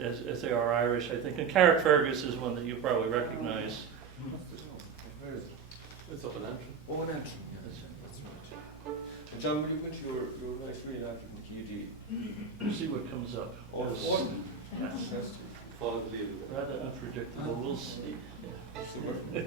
as they are Irish, I think. And Carrickfergus is one that you probably recognize. Where is it? It's up in Antrim. Oh, in Antrim, yeah, that's right. And John, when you went to your nice reenactment in We'll see what comes up. Oh, Yes. Gordon. Yes. Fantastic. Follow the lead. Rather unpredictable. We'll see. Super.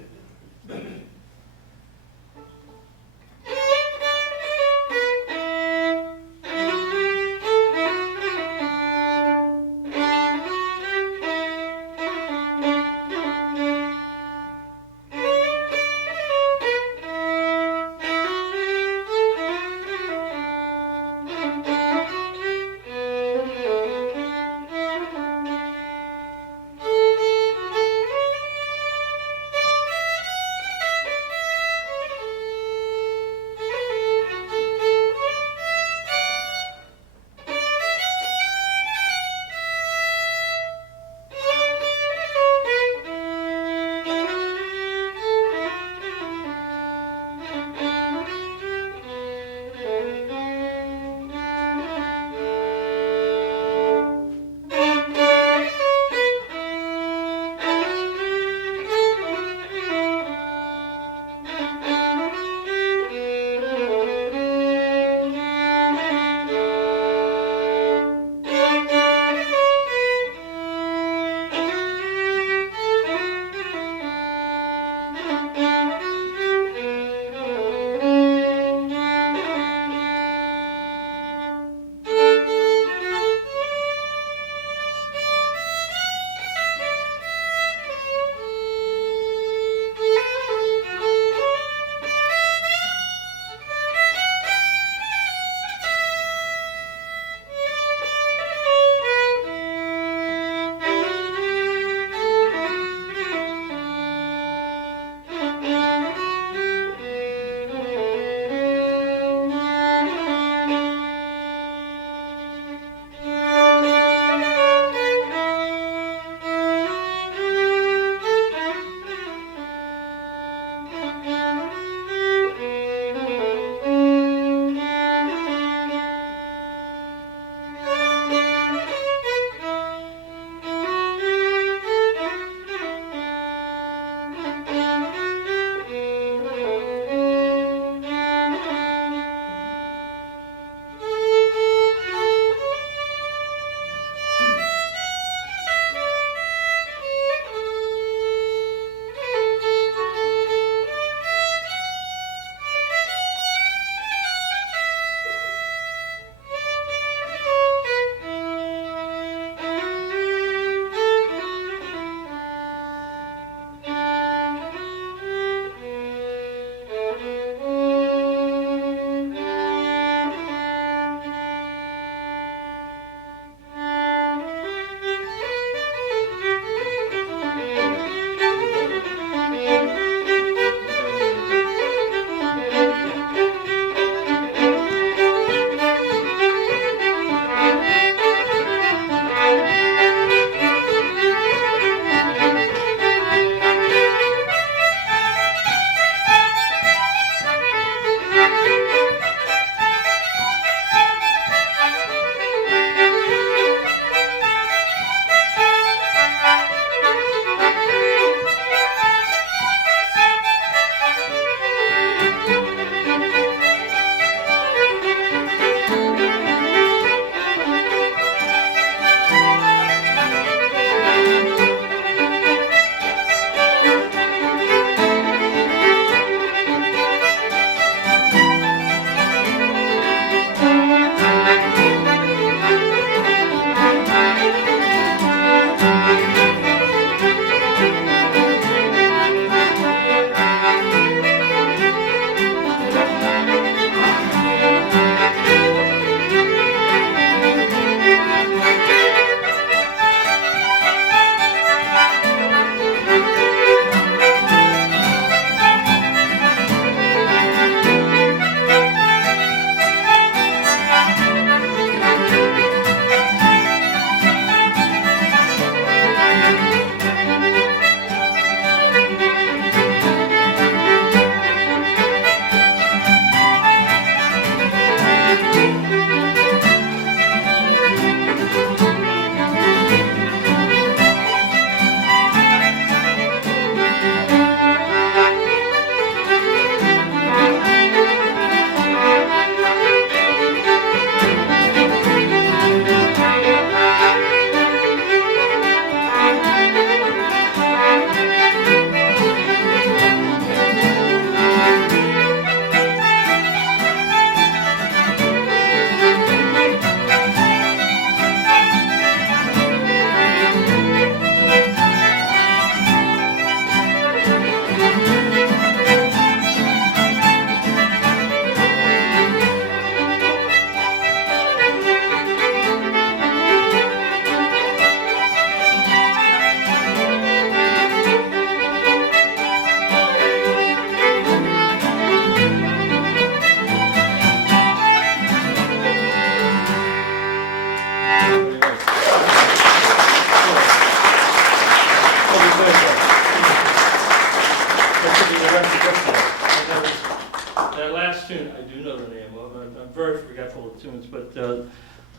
full of tunes, but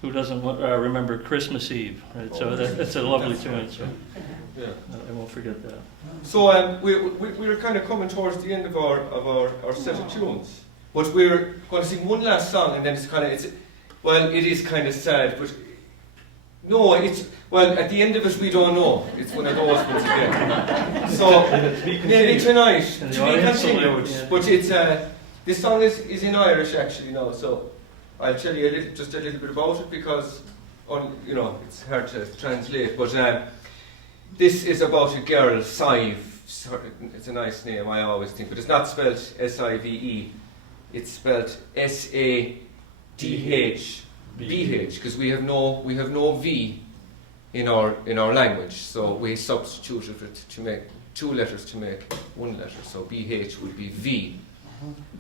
who doesn't remember Christmas Eve? Right? So that's a lovely tune, so Yeah. I won't forget that. So we're kind of coming towards the end of our set of tunes, but we're going to sing one last song, and then it is kind of sad, but no, at the end of it we don't know. It's one of those ones again. So maybe tonight to be continued, but it's this song is in Irish actually now, so I'll tell you just a little bit about it because it's hard to translate, but. This is about a girl, Sive. It's a nice name, I always think, but it's not spelled S-I-V-E. It's spelled S-A-D-H-B-H, because we have no V in our language, so we substituted it to make two letters to make one letter. So B-H would be V.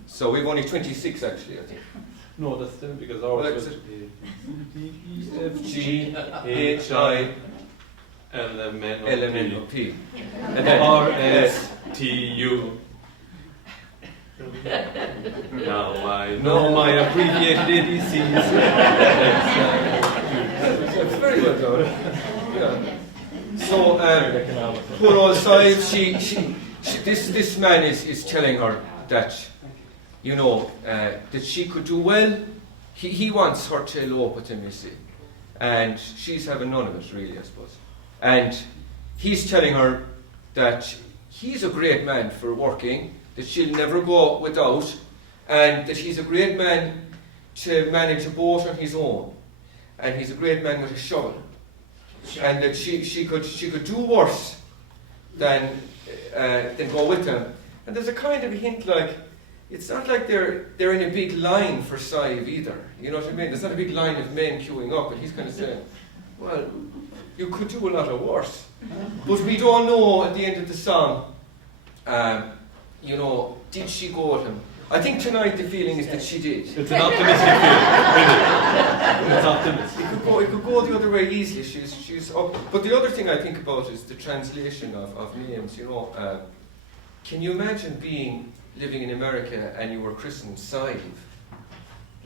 So we've only 26 actually, I think. No, that's different because ours was F-G-H-I. L-M-N-O-P. And then R-S-T-U. Now I know my abbreviated ABCs. It's very good though. Yeah. So, poor old Sive, this man is telling her that, that she could do well. He wants her to elope with him, you see. And she's having none of it, really, I suppose. And he's telling her that he's a great man for working, that she'll never go without, and that he's a great man to manage a boat on his own, and he's a great man with a shovel, and that she could do worse than go with him. And there's a kind of a hint like it's not like they're in a big line for Sive either. You know what I mean? There's not a big line of men queuing up, and he's kind of saying, well, you could do a lot of worse. But we don't know at the end of the song, did she go with him? I think tonight the feeling is that she did. It's an optimistic feeling, really. It's optimistic. It could go the other way easily. She's up. But the other thing I think about is the translation of names. Can you imagine living in America and you were christened Sive?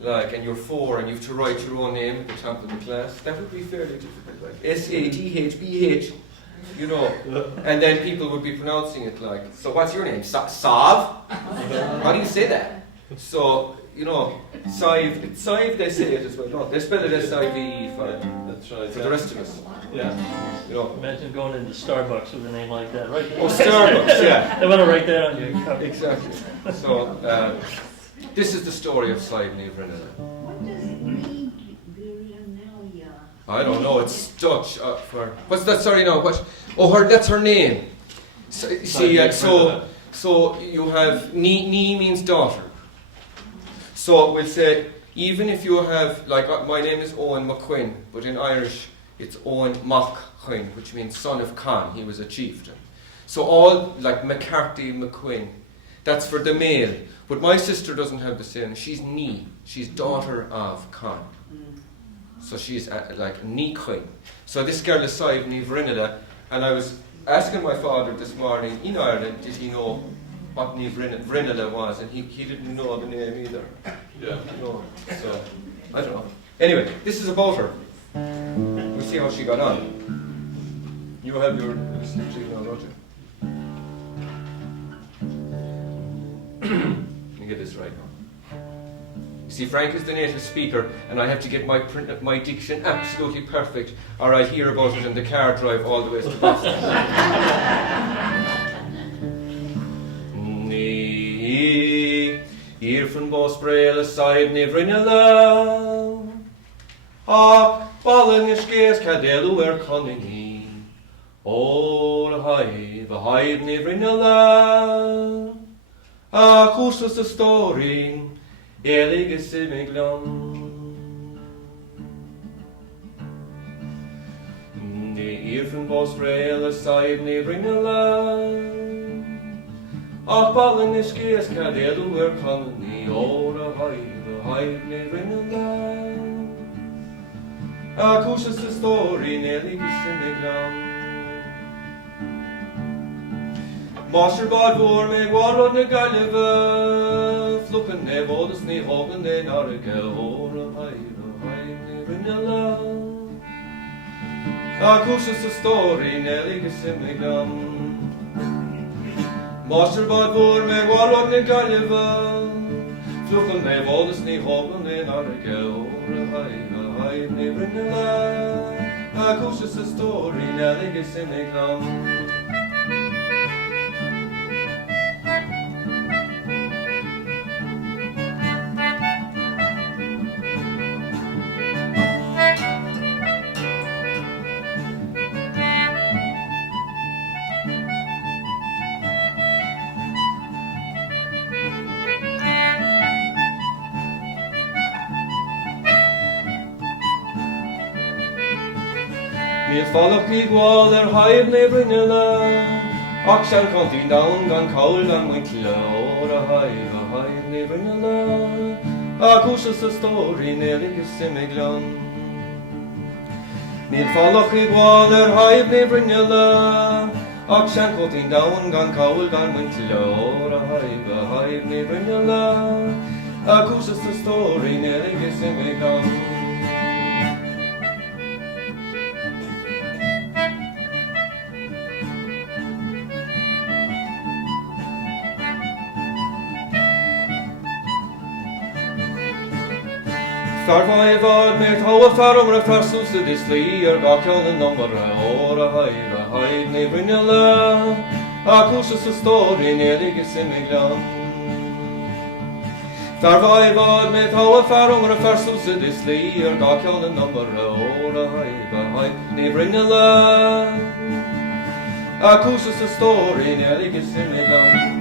And you're 4 and you have to write your own name at the top of the class. That would be fairly difficult. Like S-A-T-H-B-H, and then people would be pronouncing it like, so what's your name? Sav? How do you say that? So, Sive, they say it as well. No, they spell it S-I-V-E That's right. for the rest of us. Yeah. Imagine going into Starbucks with a name like that, right? Oh, Starbucks, yeah. They want to write that on your cup. Exactly. So, this is the story of Sive Ní Bhrinneadh. What does it mean, Bhrinneadh? I don't know, it's Dutch for... What's that, sorry, no, what? Oh, that's her name. So you have... Ní means daughter. So we'll say, even if you have, my name is Owen McQuinn, but in Irish it's Owen MacQuinn, which means son of Conn. He was a chieftain. So all, like McCarthy, McQuinn, that's for the male. But my sister doesn't have the same. She's Ní. She's daughter of Conn. So she's like Ní Quinn. So this girl is Sive Ní Bhrinneadh, and I was asking my father this morning, in Ireland, did he know what Ní Bhrinneadh was, and he didn't know the name either. Yeah. So, I don't know. Anyway, this is about her. We'll see how she got on. You have your slip sheet now, don't you? Let me get this right now. You see, Frank is the native speaker, and I have to get my diction absolutely perfect, or I hear about it in the car drive all the way to Boston. Ní Irfan Bosbrail Sive Ní Bhrinneadh ach ballan is ges cadelu conningy all hive Ní Bhrinneadh ach who's the story elig is imiglam Ní Irfan Bosbrail Sive Ní Bhrinneadh ach ballan is ges cadelu conningy all hive Ní Bhrinneadh ach who's the story elig is imiglam Master bad vor me gwarod na galva Flucken ne bodas ni hogan ne narga Ora hai ne rinala Akusha sa story Nelly Gasimigam Master bad vor me gwarod na galva Flucken ne bodas ni hogan ne narga Ora hai ne rinala Akusha sa story Nelly Gasimigam Níl fallach í gháil haib na brinneala Ach sean contí down gan caul gan winkle Ora haib na brinneala Ach úsas sa stóri nelik is simiglan Níl fallach í gháil haib na brinneala Ach sean contí down gan caul gan winkle Ora haib na brinneala Ach úsas sa stóri nelik is simiglan Starfaivad met hoa farum ra farsusa dis li gakion en nummer ora haid ne brinjala akusa sa story nelig simiglan Starfaivad met hoa farum ra farsusa dis li gakion en nummer ora haid ne brinjala akusa sa story nelig simiglan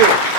you.